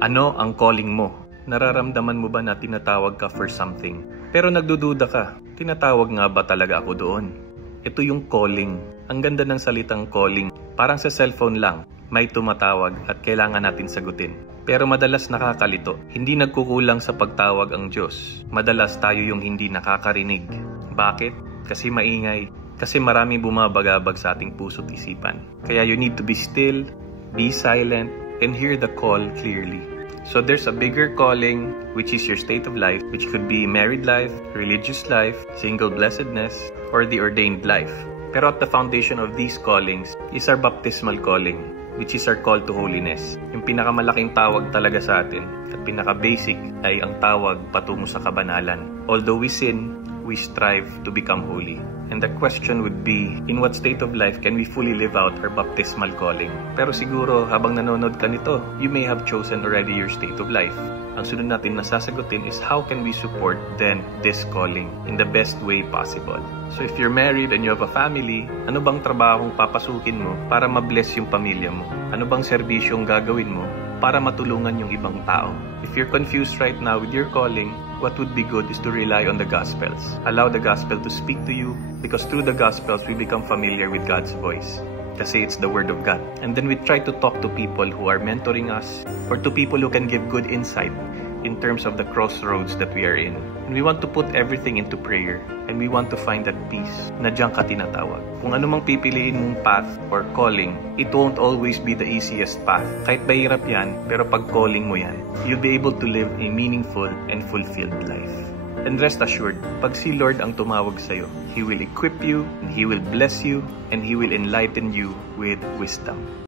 Ano ang calling mo? Nararamdaman mo ba na tinatawag ka for something? Pero nagdududa ka, tinatawag nga ba talaga ako doon? Ito yung calling. Ang ganda ng salitang calling. Parang sa cellphone lang, may tumatawag at kailangan natin sagutin. Pero madalas nakakalito, hindi nagkukulang sa pagtawag ang Diyos. Madalas tayo yung hindi nakakarinig. Bakit? Kasi maingay. Kasi maraming bumabagabag sa ating puso't isipan. Kaya you need to be still, be silent, and hear the call clearly. So there's a bigger calling, which is your state of life, which could be married life, religious life, single blessedness, or the ordained life. Pero at the foundation of these callings is our baptismal calling, which is our call to holiness. Yung pinakamalaking tawag talaga sa atin at pinaka-basic ay ang tawag patungo sa kabanalan. Although we sin, we strive to become holy. And the question would be, in what state of life can we fully live out our baptismal calling? Pero siguro, habang nanonood ka nito, you may have chosen already your state of life. Ang sunod natin na sasagutin is how can we support then this calling in the best way possible. So if you're married and you have a family, ano bang trabahong papasukin mo para ma-bless yung pamilya mo? Ano bang serbisyong gagawin mo para matulungan yung ibang tao? If you're confused right now with your calling, what would be good is to rely on the Gospels. Allow the Gospel to speak to you because through the Gospels, we become familiar with God's voice. Kasi it's the Word of God. And then we try to talk to people who are mentoring us or to people who can give good insight in terms of the crossroads that we are in. And we want to put everything into prayer and we want to find that peace na diyan ka tinatawag. Kung ano mang pipiliin mong path or calling, it won't always be the easiest path. Kahit mahirap yan, pero pag calling mo yan, you'll be able to live a meaningful and fulfilled life. And rest assured, pag si Lord ang tumawag sa'yo, He will equip you, He will bless you, and He will enlighten you with wisdom.